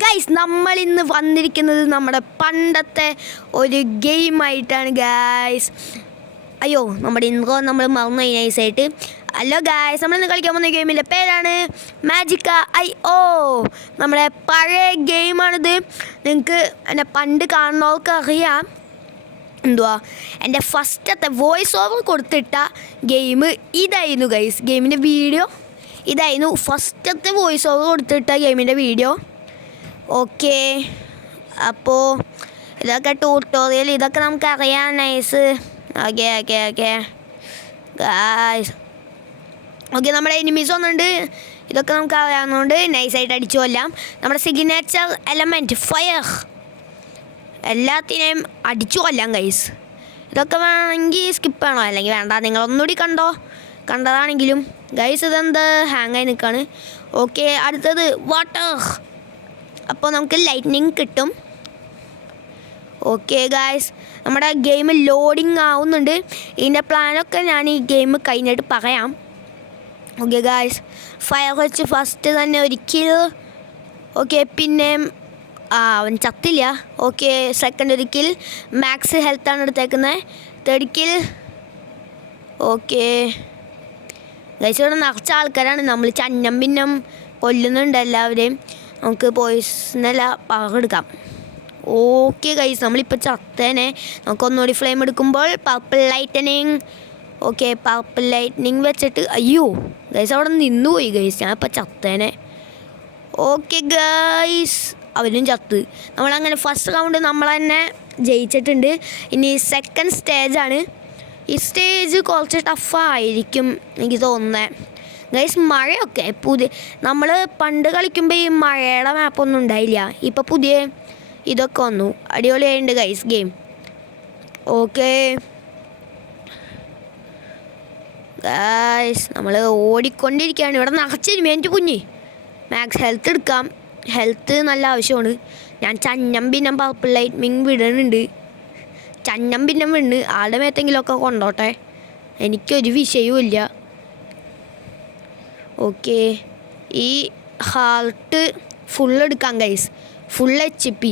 Guys നമ്മൾ ഇന്ന് വന്നിരിക്കുന്നത് നമ്മുടെ പണ്ടത്തെ ഒരു ഗെയിമായിട്ടാണ് ഗൈസ്. അയ്യോ നമ്മുടെ ഇൻട്രോ നമ്മൾ മറന്നു നൈസായിട്ട്. ഹലോ ഗൈസ്, നമ്മളിന്ന് കളിക്കാൻ പോകുന്ന ഗെയിമിൻ്റെ പേരാണ് മാജിക്ക IO. നമ്മുടെ പഴയ ഗെയിമാണിത്. നിങ്ങൾക്ക് എന്നെ പണ്ട് കാണുന്നവർക്ക് അറിയാം. എന്തുവാ എൻ്റെ ഫസ്റ്റത്തെ വോയിസ് ഓവർ കൊടുത്തിട്ട ഗെയിം ഇതായിരുന്നു ഗൈസ്. ഗെയിമിൻ്റെ വീഡിയോ ഇതായിരുന്നു, ഫസ്റ്റത്തെ വോയിസ് ഓവർ കൊടുത്തിട്ട ഗെയിമിൻ്റെ വീഡിയോ. ഓക്കെ, അപ്പോൾ ഇതൊക്കെ ട്യൂട്ടോറിയൽ ഇതൊക്കെ നമുക്കറിയാം. Nice. Okay okay okay guys. Okay, നമ്മുടെ എനിമീസ് വന്നിട്ടുണ്ട്. ഇതൊക്കെ നമുക്ക് അറിയാവുന്നതുകൊണ്ട് നൈസായിട്ട് അടിച്ചു കൊല്ലാം. നമ്മുടെ സിഗ്നേച്ചർ എലമെൻറ്റ് ഫയർ എല്ലാത്തിനെയും അടിച്ചു കൊല്ലാം ഗൈസ്. ഇതൊക്കെ വേണമെങ്കിൽ സ്കിപ്പ് ചെയ്യണോ, അല്ലെങ്കിൽ വേണ്ട, നിങ്ങളൊന്നുകൂടി കണ്ടതാണെങ്കിലും ഗൈസ്. ഇതെന്ത് ഹാങ് ആയി നിൽക്കുകയാണ്. ഓക്കെ, അടുത്തത് വാട്ടർ. അപ്പോൾ നമുക്ക് ലൈറ്റ്നിങ് കിട്ടും. ഓക്കെ ഗൈസ്, നമ്മുടെ ഗെയിം ലോഡിങ് ആവുന്നുണ്ട്. ഇതിൻ്റെ പ്ലാനൊക്കെ ഞാൻ ഈ ഗെയിം കഴിഞ്ഞിട്ട് പറയാം. ഓക്കെ ഗൈസ്, ഫയർ വെച്ച് ഫസ്റ്റ് തന്നെ ഒരിക്കൽ. ഓക്കെ, പിന്നെ അവൻ ചത്തില്ല. ഓക്കെ, സെക്കൻഡ് ഒരിക്കൽ മാക്സ് ഹെൽത്താണ് എടുത്തേക്കുന്നത്. Third kill. ഓക്കെ ഗൈസ്, ഇവിടെ നിറച്ച ആൾക്കാരാണ്. നമ്മൾ ചന്നം ഭിന്നം കൊല്ലുന്നുണ്ട് എല്ലാവരെയും. നമുക്ക് പോയിസണല്ല പകർക്കെടുക്കാം. ഓക്കെ ഗൈസ്, നമ്മളിപ്പോൾ ചത്തേനെ. നമുക്കൊന്നുകൂടി ഫ്ലെയിം എടുക്കുമ്പോൾ purple lightening. Okay, purple lightening വെച്ചിട്ട് അയ്യോ ഗൈസ് അവിടെ നിന്നുപോയി ഗൈസ്, ഞാൻ ഇപ്പോൾ ചത്തേനെ. ഓക്കെ ഗൈസ്, അവരും ചത്ത്. നമ്മളങ്ങനെ ഫസ്റ്റ് റൗണ്ട് നമ്മൾ തന്നെ ജയിച്ചിട്ടുണ്ട്. ഇനി സെക്കൻഡ് സ്റ്റേജാണ്. ഈ സ്റ്റേജ് കുറച്ച് ടഫായിരിക്കും എനിക്ക് തോന്നുന്നത് ഗൈസ്. മഴയൊക്കെ നമ്മൾ പണ്ട് കളിക്കുമ്പോൾ ഈ മഴയുടെ മാപ്പൊന്നും ഉണ്ടായില്ല. ഇപ്പോൾ പുതിയ ഇതൊക്കെ വന്നു. അടിപൊളിയായിട്ടുണ്ട് ഗൈസ് ഗെയിം. ഓക്കെ ഗൈസ്, നമ്മൾ ഓടിക്കൊണ്ടിരിക്കുകയാണ്. ഇവിടെ നിറച്ചിരുമ എൻ്റെ കുഞ്ഞ്. മാക്സ് ഹെൽത്ത് എടുക്കാം. ഹെൽത്ത് നല്ല ആവശ്യമാണ്. ഞാൻ ചന്നം ഭിന്നം പർപ്പിൾ ലൈറ്റ്നിങ് വിടുന്നുണ്ട്. ചന്നം ഭിന്നം വിടുന്നു. ആളുടെ മേത്തെങ്കിലുമൊക്കെ കൊണ്ടോട്ടെ, എനിക്കൊരു വിഷയവും ഇല്ല. ഓക്കെ, ഈ ഹാർട്ട് ഫുൾ എടുക്കാം ഗൈസ്. Full HP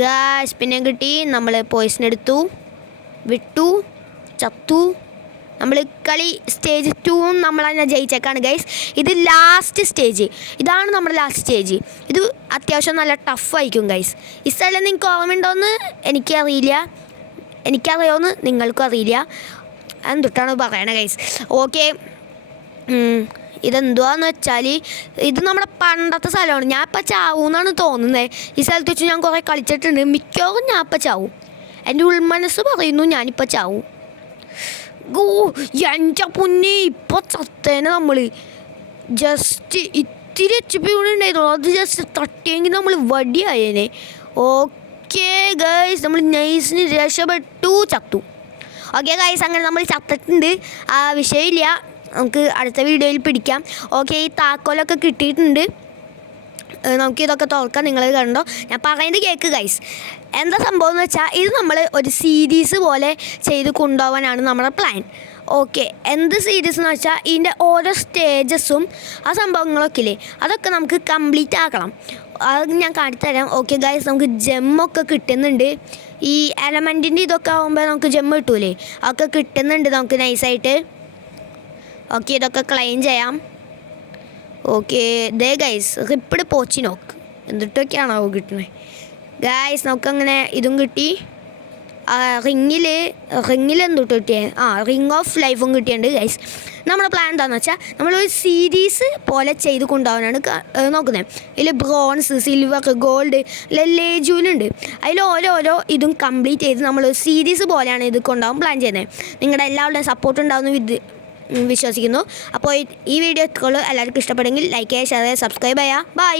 guys. പിന്നെ കിട്ടി. നമ്മൾ പോയിസൺ എടുത്തു, വിട്ടു, ചത്തു. നമ്മൾ കളി സ്റ്റേജ് 2 നമ്മൾ തന്നെ ജയിച്ചേക്കാണ് ഗൈസ്. ഇത് ലാസ്റ്റ് സ്റ്റേജ്. ഇതാണ് നമ്മുടെ ലാസ്റ്റ് സ്റ്റേജ്. ഇത് അത്യാവശ്യം നല്ല ടഫായിരിക്കും ഗൈസ്. ഈ സ്ഥലം നിങ്ങൾക്ക് ഓർമ്മയുണ്ടോയെന്ന് എനിക്കറിയില്ല, എനിക്കറിയാമെന്ന് നിങ്ങൾക്കും അറിയില്ല. എന്തൊട്ടാണ് പറയണേ ഗൈസ്. ഓക്കെ, ഇതെന്തുവാന്ന് വെച്ചാൽ ഇത് നമ്മുടെ പണ്ടത്തെ സ്ഥലമാണ്. ഞാൻ ഇപ്പം ചാവൂന്നാണ് തോന്നുന്നത്. ഈ സ്ഥലത്ത് വെച്ച് ഞാൻ കുറേ കളിച്ചിട്ടുണ്ട്. മിക്കവാറും ഞാൻ ഇപ്പം ചാവും. എൻ്റെ ഉൾമനസ്സ് പറയുന്നു ഞാനിപ്പോൾ ചാവും. ഓ എൻ്റെ പൊന്നെ, ഇപ്പോൾ ചത്തേനെ. നമ്മൾ ജസ്റ്റ് ഇത്തിരി HP കൂടെ ഉണ്ടായിരുന്നു. അത് ജസ്റ്റ് തട്ടിയെങ്കിൽ നമ്മൾ വടിയായേനെ. ഓക്കെ ഗൈസ്, നമ്മൾ നൈസിന് രക്ഷപ്പെട്ടു, ചത്തു. ഓക്കെ ഗൈസ്, അങ്ങനെ നമ്മൾ ചത്തിട്ടുണ്ട്. ആ വിഷയമില്ല, നമുക്ക് അടുത്ത വീഡിയോയിൽ പിടിക്കാം. ഓക്കെ, ഈ താക്കോലൊക്കെ കിട്ടിയിട്ടുണ്ട്. നമുക്കിതൊക്കെ തുറക്കാം. നിങ്ങൾ കണ്ടോ, ഞാൻ പറയുന്നത് കേൾക്ക് ഗൈസ്. എന്താ സംഭവം എന്ന് വെച്ചാൽ ഇത് നമ്മൾ ഒരു സീരീസ് പോലെ ചെയ്ത് കൊണ്ടുപോകാനാണ് നമ്മുടെ പ്ലാൻ. ഓക്കെ, എന്ത് സീരീസ് എന്ന് വെച്ചാൽ ഇതിൻ്റെ ഓരോ സ്റ്റേജസും ആ സംഭവങ്ങളൊക്കെ ഇല്ലേ, അതൊക്കെ നമുക്ക് കംപ്ലീറ്റ് ആക്കണം. അത് ഞാൻ കാണിച്ചു തരാം. ഓക്കെ ഗൈസ്, നമുക്ക് ജെമ്മൊക്കെ കിട്ടുന്നുണ്ട്. ഈ എലമെൻറ്റിൻ്റെ ഇതൊക്കെ ആകുമ്പോൾ നമുക്ക് ജെമ്മ് കിട്ടൂലേ, അതൊക്കെ കിട്ടുന്നുണ്ട് നമുക്ക് നൈസായിട്ട്. ഓക്കെ, ഇതൊക്കെ ക്ലെയിം ചെയ്യാം. ഓക്കെ, ദേ ഗൈസ്, റിപ്പിഡ് പോച്ചിനോക്ക് എന്നിട്ടൊക്കെയാണോ കിട്ടുന്നത് ഗൈസ്. നമുക്കങ്ങനെ ഇതും കിട്ടി. റിങ്ങിൽ എന്തൊട്ട് കിട്ടിയേ, റിങ് ഓഫ് ലൈഫും കിട്ടിയിട്ടുണ്ട് ഗൈസ്. നമ്മുടെ പ്ലാൻ എന്താണെന്ന് വെച്ചാൽ നമ്മളൊരു സീരീസ് പോലെ ചെയ്ത് കൊണ്ടുപോകാനാണ് നോക്കുന്നത്. ഇതിൽ ബ്രോൺസ്, സിൽവർ, ഗോൾഡ്, ലേജൂലുണ്ട്. അതിൽ ഓരോരോ ഇതും കംപ്ലീറ്റ് ചെയ്ത് നമ്മളൊരു സീരീസ് പോലെയാണ് ഇത് കൊണ്ടുപോകാൻ പ്ലാൻ ചെയ്യുന്നത്. നിങ്ങളുടെ എല്ലാവരുടെയും സപ്പോർട്ട് ഉണ്ടാവുന്ന വിശ്വസിക്കുന്നു. അപ്പോൾ ഈ വീഡിയോ എല്ലാവർക്കും ഇഷ്ടപ്പെടുമെങ്കിൽ ലൈക്ക് ചെയ്യുക, ഷെയർ ചെയ്യുക, സബ്സ്ക്രൈബ് ചെയ്യുക. ബൈ.